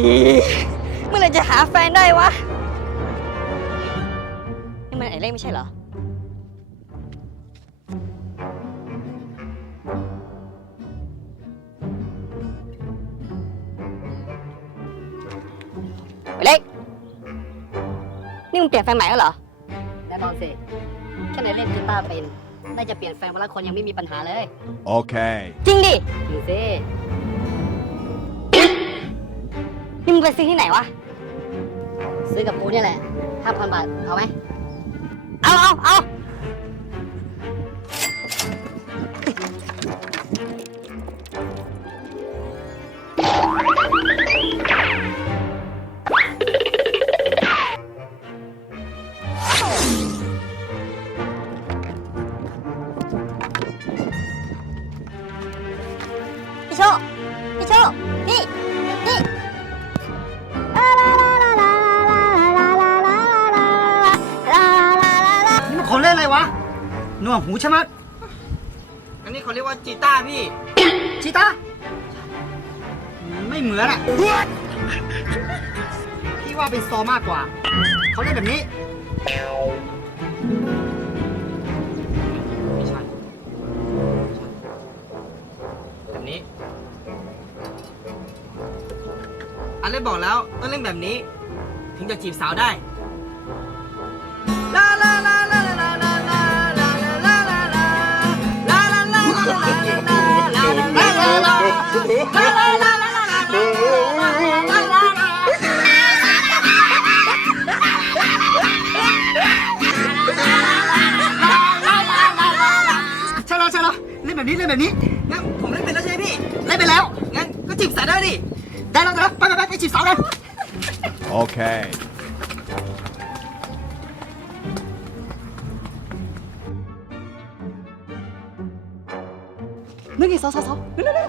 ีเมื่อไรจะหาแฟนได้วะ นี่มันไอเล่ไม่ใช่เหรอ ไอเล่นี่มึงเปลี่ยนแฟนใหม่แล้วเหรอแน่นอนสิแค่ไหนเล่นกีตาร์เป็นได้จะเปลี่ยนแฟนวันละคนยังไม่มีปัญหาเลย โอเค จริงดิดูสินี่มึงไปซื้อที่ไหนวะ ซื้อกับกูเนี่ยแหละห้าพันบาท เอาไหม เอา เอา เอาโชคหนวหูใช่ไหมอันนี้เขาเรียกว่าจีต้าพี่ จีต้าไม่เหมือนอะ่ะ พี่ว่าเป็นซอมากกว่า เขาเล่นแบบนี้ไแบบนี้ อันเล่บอกแล้วต้องเล่นแบบนี้ ถึงจะจีบสาวได้ ลา ลาลาแบบนี้เล่นแบบนี้งั้นผมเล่นไปแล้วใช่ไหมพี่เล่นไปแล้ว งั้นก็จีบสาวได้ดิได้แล้วแต่ละไปไปไปไปจีบสาวกันโอเคนึกอีกสาวสาวสาวนึกนึก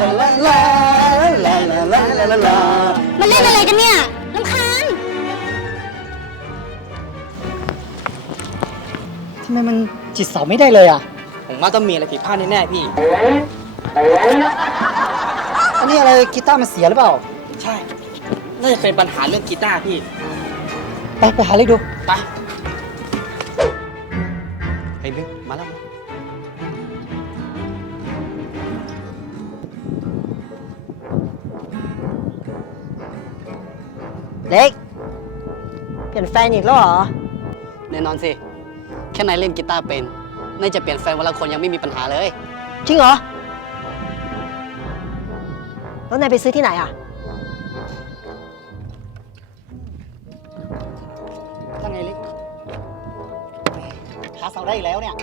มันเล่นอะไรกันเนี่ยลำคาญทำไมมันจิตสอไม่ได้เลยอ่ะ ผมว่าต้องมีอะไรผิดพลาดแน่ๆพี่อันนี้อะไรกีตาร์มันเสียหรือเปล่าใช่น่าจะเป็นปัญหาเรื่องกีตาร์พี่ไปไปหาเลยดูไปไอ้เบ้มาแล้วเล็ก เปลี่ยนแฟนอีกแล้วเหรอแน่นอนสิ แค่นายเล่นกีตาร์เป็นน่าจะเปลี่ยนแฟนวันละคนยังไม่มีปัญหาเลย จริงเหรอ แล้วนายไปซื้อที่ไหนอ่ะทั้งไงเล็กหาเสาได้อีกแล้วเนี่ย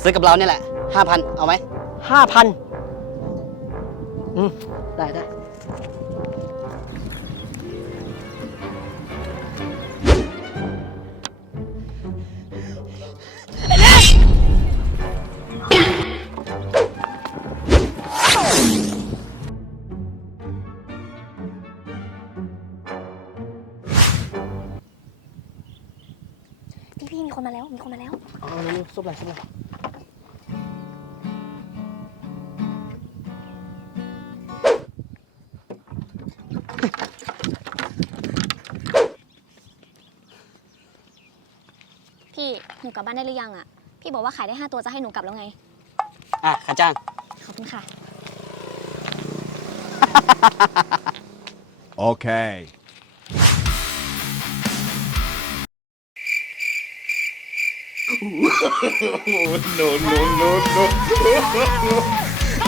ซื้อกับเราเนี่ยแหละ ห้าพัน เอาไหม ห้าพันอืมได้ได้ีคนมาแล้ว มีคนมาแล้วเอาเร็วๆซุบไหลซุบไหลพี่ หนูกลับบ้านได้หรือยังอ่ะ พี่บอกว่าขายได้ห้าตัว จะให้หนูกลับ แล้ว ไง อ่ะขาจ้างขอบคุณ ค่ะ โอเค no, no, no, no.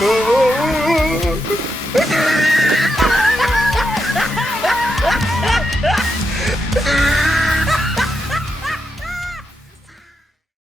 no. no.